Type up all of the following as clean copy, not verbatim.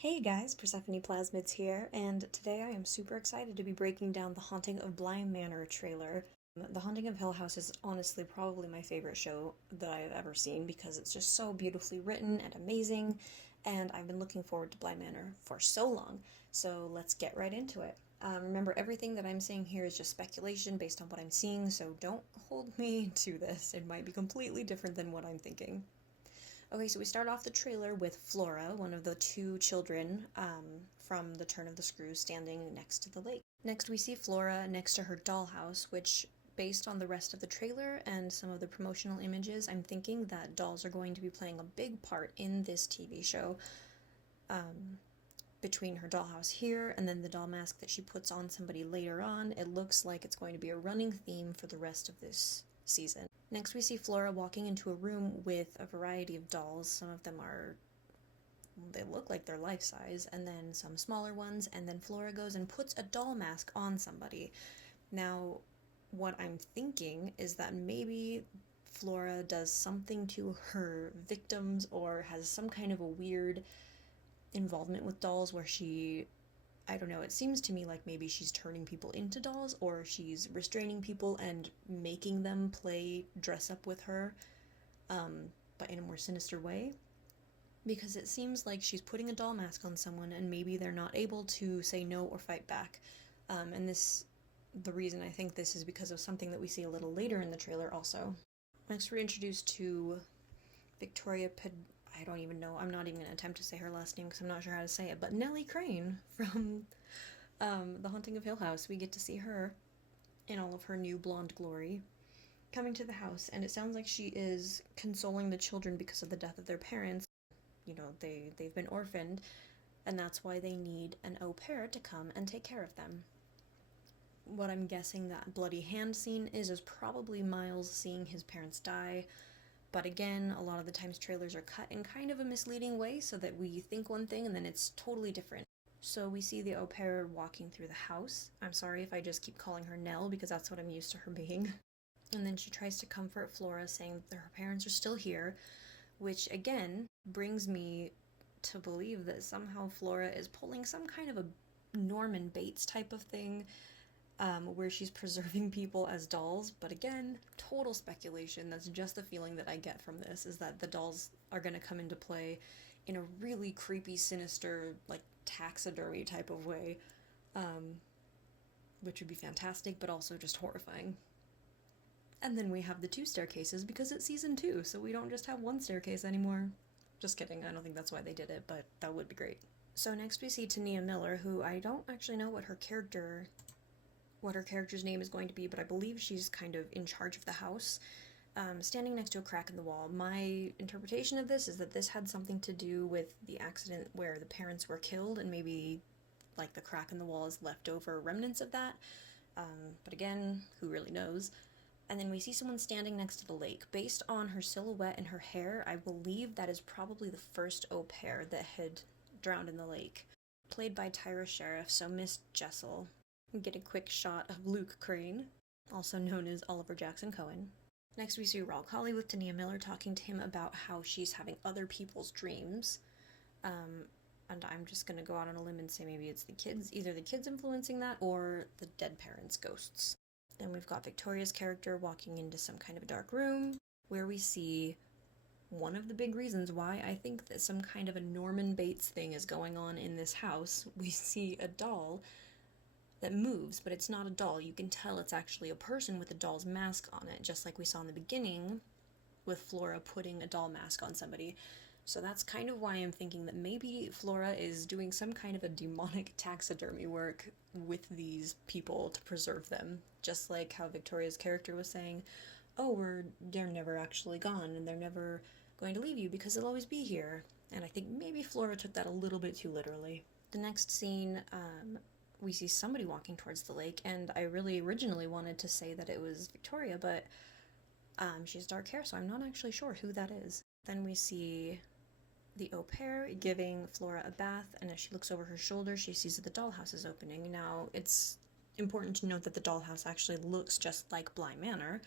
Hey guys, Persephone Plasmids here, and today I am super excited to be breaking down the Haunting of Bly Manor trailer. The Haunting of Hill House is honestly probably my favorite show that I have ever seen because it's just so beautifully written and amazing, and I've been looking forward to Bly Manor for so long, so let's get right into it. Remember, everything that I'm saying here is just speculation based on what I'm seeing, so don't hold me to this. It might be completely different than what I'm thinking. Okay, so we start off the trailer with Flora, one of the two children from the Turn of the Screw, standing next to the lake. Next, we see Flora next to her dollhouse, which, based on the rest of the trailer and some of the promotional images, I'm thinking that dolls are going to be playing a big part in this TV show. Between her dollhouse here and then the doll mask that she puts on somebody later on, it looks like it's going to be a running theme for the rest of this season. Next, we see Flora walking into a room with a variety of dolls. Some of them they look like they're life size, and then some smaller ones, and then Flora goes and puts a doll mask on somebody. Now, what I'm thinking is that maybe Flora does something to her victims or has some kind of a weird involvement with dolls where I don't know, it seems to me like maybe she's turning people into dolls or she's restraining people and making them dress up with her, but in a more sinister way. Because it seems like she's putting a doll mask on someone and maybe they're not able to say no or fight back. The reason I think this is because of something that we see a little later in the trailer also. Next, we're introduced to Victoria I don't even know. I'm not even going to attempt to say her last name because I'm not sure how to say it. But Nellie Crane from The Haunting of Hill House. We get to see her in all of her new blonde glory coming to the house. And it sounds like she is consoling the children because of the death of their parents. You know, they've been orphaned. And that's why they need an au pair to come and take care of them. What I'm guessing that bloody hand scene is probably Miles seeing his parents die. But again, a lot of the times trailers are cut in kind of a misleading way so that we think one thing and then it's totally different. So we see the au pair walking through the house. I'm sorry if I just keep calling her Nell because that's what I'm used to her being. And then she tries to comfort Flora, saying that her parents are still here, which again brings me to believe that somehow Flora is pulling some kind of a Norman Bates type of thing, where she's preserving people as dolls. But again, total speculation. That's just the feeling that I get from this, is that the dolls are going to come into play in a really creepy, sinister, like taxidermy type of way, which would be fantastic, but also just horrifying. And then we have the two staircases because it's season 2, so we don't just have one staircase anymore. Just kidding, I don't think that's why they did it, but that would be great. So next we see Tania Miller, who I don't actually know what her character's name is going to be, but I believe she's kind of in charge of the house, standing next to a crack in the wall. My interpretation of this is that this had something to do with the accident where the parents were killed, and maybe like the crack in the wall is leftover remnants of that. But again, who really knows? And then we see someone standing next to the lake. Based on her silhouette and her hair, I believe that is probably the first au pair that had drowned in the lake. Played by Tyra Sheriff, so Miss Jessel. We get a quick shot of Luke Crane, also known as Oliver Jackson Cohen. Next we see Raul Colley with Tania Miller talking to him about how she's having other people's dreams. And I'm just going to go out on a limb and say maybe it's either the kids influencing that or the dead parents' ghosts. Then we've got Victoria's character walking into some kind of a dark room where we see one of the big reasons why I think that some kind of a Norman Bates thing is going on in this house. We see a doll that moves, but it's not a doll. You can tell it's actually a person with a doll's mask on it, just like we saw in the beginning with Flora putting a doll mask on somebody. So that's kind of why I'm thinking that maybe Flora is doing some kind of a demonic taxidermy work with these people to preserve them. Just like how Victoria's character was saying, oh, they're never actually gone and they're never going to leave you because they'll always be here. And I think maybe Flora took that a little bit too literally. The next scene, we see somebody walking towards the lake, and I really originally wanted to say that it was Victoria, but she has dark hair, so I'm not actually sure who that is. Then we see the au pair giving Flora a bath, and as she looks over her shoulder, she sees that the dollhouse is opening. Now, it's important to note that the dollhouse actually looks just like Bly Manor,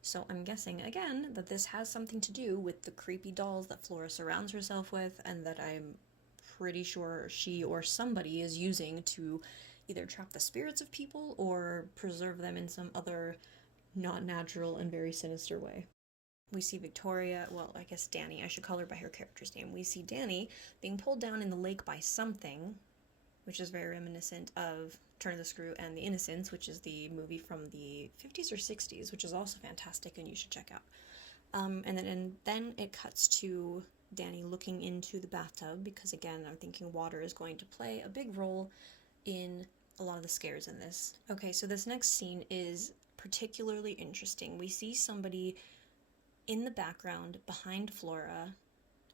so I'm guessing, again, that this has something to do with the creepy dolls that Flora surrounds herself with, and that I'm pretty sure she or somebody is using to either trap the spirits of people or preserve them in some other not natural and very sinister way. We see Victoria, well, I guess Danny, I should call her by her character's name. We see Danny being pulled down in the lake by something, which is very reminiscent of Turn of the Screw and The Innocents, which is the movie from the 50s or 60s, which is also fantastic and you should check out. And then it cuts to Danny looking into the bathtub, because again, I'm thinking water is going to play a big role in a lot of the scares in this. Okay, so this next scene is particularly interesting. We see somebody in the background behind Flora,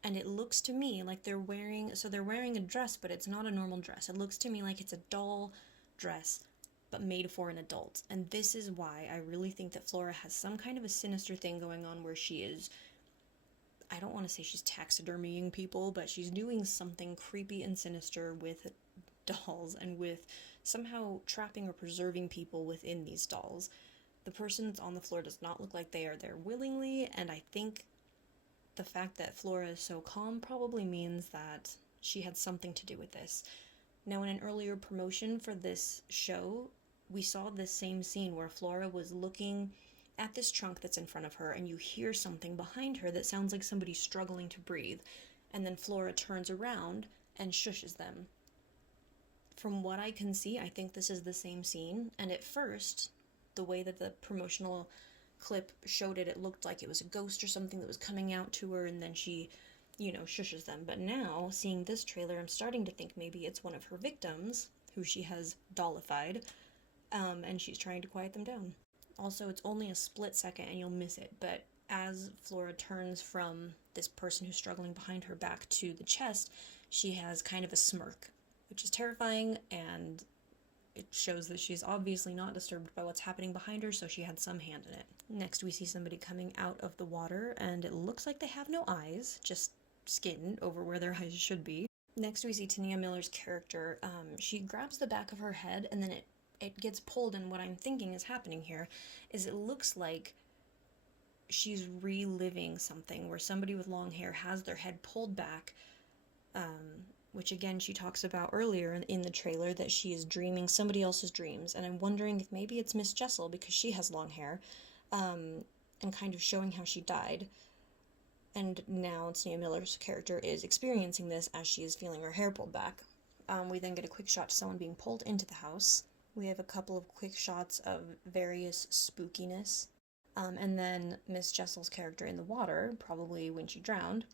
and it looks to me like they're wearing a dress, but it's not a normal dress. It looks to me like it's a doll dress, but made for an adult. And this is why I really think that Flora has some kind of a sinister thing going on where she is, I don't want to say she's taxidermying people, but she's doing something creepy and sinister with dolls and with somehow trapping or preserving people within these dolls. The person that's on the floor does not look like they are there willingly, and I think the fact that Flora is so calm probably means that she had something to do with this. Now, in an earlier promotion for this show, we saw this same scene where Flora was looking at this trunk that's in front of her, and you hear something behind her that sounds like somebody struggling to breathe, and then Flora turns around and shushes them. From what I can see, I think this is the same scene, and at first, the way that the promotional clip showed it, it looked like it was a ghost or something that was coming out to her, and then she, shushes them. But now, seeing this trailer, I'm starting to think maybe it's one of her victims, who she has dollified, and she's trying to quiet them down. Also, it's only a split second and you'll miss it, but as Flora turns from this person who's struggling behind her back to the chest, she has kind of a smirk, which is terrifying, and it shows that she's obviously not disturbed by what's happening behind her, so she had some hand in it. Next, we see somebody coming out of the water, and it looks like they have no eyes, just skin over where their eyes should be. Next, we see Tania Miller's character. She grabs the back of her head, and then it gets pulled, and what I'm thinking is happening here is it looks like she's reliving something where somebody with long hair has their head pulled back, which again she talks about earlier in the trailer, that she is dreaming somebody else's dreams, and I'm wondering if maybe it's Miss Jessel because she has long hair, and kind of showing how she died. And now Tania Miller's character is experiencing this as she is feeling her hair pulled back. We then get a quick shot to someone being pulled into the house. We have a couple of quick shots of various spookiness. And then Miss Jessel's character in the water, probably when she drowned.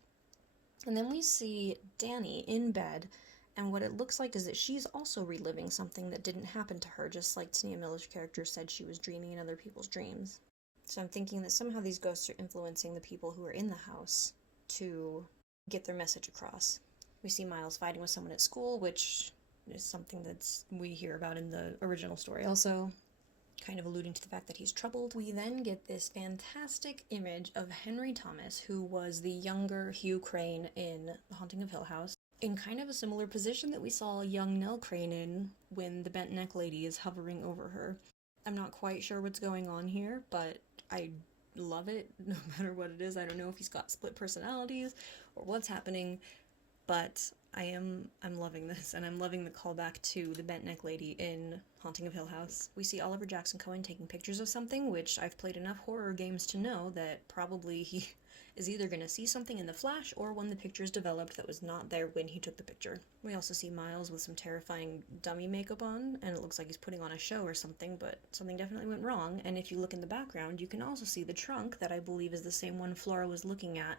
And then we see Danny in bed, and what it looks like is that she's also reliving something that didn't happen to her, just like Tania Miller's character said she was dreaming in other people's dreams. So I'm thinking that somehow these ghosts are influencing the people who are in the house to get their message across. We see Miles fighting with someone at school, which is something we hear about in the original story also, kind of alluding to the fact that he's troubled. We then get this fantastic image of Henry Thomas, who was the younger Hugh Crane in The Haunting of Hill House, in kind of a similar position that we saw young Nell Crane in when the bent neck lady is hovering over her. I'm not quite sure what's going on here, but I love it no matter what it is. I don't know if he's got split personalities or what's happening, but I'm loving this, and I'm loving the callback to the bent neck lady in Haunting of Hill House. We see Oliver Jackson Cohen taking pictures of something, which I've played enough horror games to know that probably he is either going to see something in the flash or when the picture's developed that was not there when he took the picture. We also see Miles with some terrifying dummy makeup on, and it looks like he's putting on a show or something, but something definitely went wrong. And if you look in the background, you can also see the trunk that I believe is the same one Flora was looking at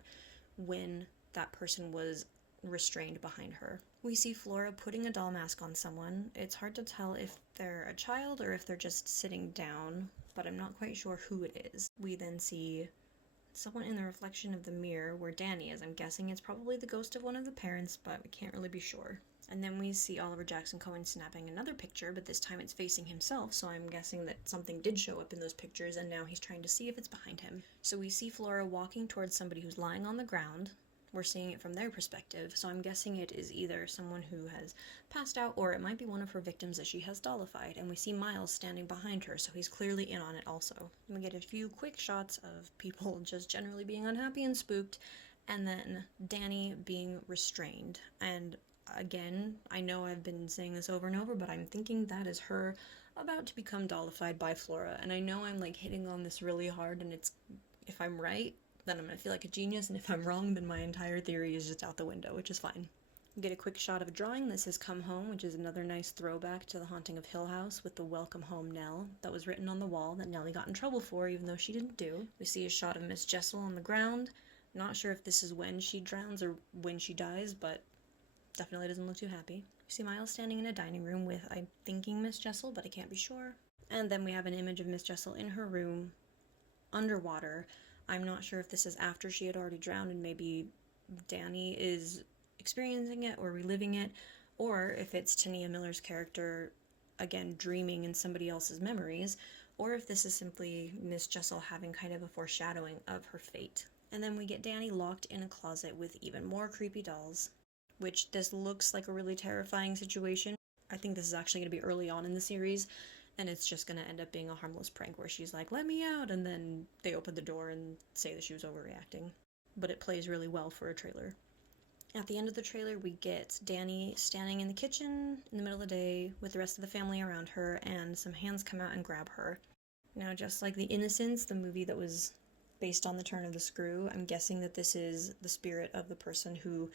when that person was restrained behind her. We see Flora putting a doll mask on someone. It's hard to tell if they're a child or if they're just sitting down, but I'm not quite sure who it is. We then see someone in the reflection of the mirror where Danny is. I'm guessing it's probably the ghost of one of the parents, but we can't really be sure. And then we see Oliver Jackson Cohen snapping another picture, but this time it's facing himself, so I'm guessing that something did show up in those pictures, and now he's trying to see if it's behind him. So we see Flora walking towards somebody who's lying on the ground. We're seeing it from their perspective, so I'm guessing it is either someone who has passed out, or it might be one of her victims that she has dollified, and we see Miles standing behind her, so he's clearly in on it also. And we get a few quick shots of people just generally being unhappy and spooked, and then Danny being restrained. And Again, I know I've been saying this over and over, but I'm thinking that is her about to become dollified by Flora. And I know I'm like hitting on this really hard, and it's, if I'm right, then I'm gonna feel like a genius, and if I'm wrong, then my entire theory is just out the window, which is fine. We get a quick shot of a drawing that says "Come Home," which is another nice throwback to The Haunting of Hill House with the "Welcome Home, Nell" that was written on the wall that Nellie got in trouble for, even though she didn't do. We see a shot of Miss Jessel on the ground. Not sure if this is when she drowns or when she dies, but definitely doesn't look too happy. We see Miles standing in a dining room with, I'm thinking, Miss Jessel, but I can't be sure. And then we have an image of Miss Jessel in her room, underwater. I'm not sure if this is after she had already drowned and maybe Danny is experiencing it or reliving it, or if it's Tania Miller's character, again, dreaming in somebody else's memories, or if this is simply Miss Jessel having kind of a foreshadowing of her fate. And then we get Danny locked in a closet with even more creepy dolls, which this looks like a really terrifying situation. I think this is actually going to be early on in the series, and it's just going to end up being a harmless prank where she's like, "Let me out," and then they open the door and say that she was overreacting. But it plays really well for a trailer. At the end of the trailer, we get Danny standing in the kitchen in the middle of the day with the rest of the family around her, and some hands come out and grab her. Now, just like The Innocents, the movie that was based on The Turn of the Screw, I'm guessing that this is the spirit of the person who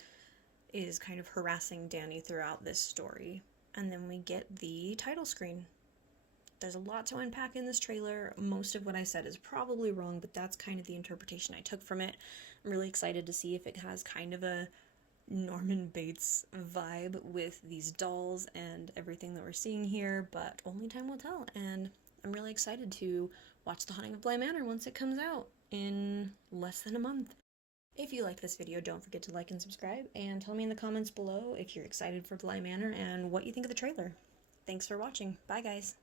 is kind of harassing Danny throughout this story. And then we get the title screen. There's a lot to unpack in this trailer. Most of what I said is probably wrong, but that's kind of the interpretation I took from it. I'm really excited to see if it has kind of a Norman Bates vibe with these dolls and everything that we're seeing here, but only time will tell. And I'm really excited to watch The Haunting of Bly Manor once it comes out in less than a month. If you like this video, don't forget to like and subscribe, and tell me in the comments below if you're excited for Bly Manor and what you think of the trailer. Thanks for watching. Bye, guys.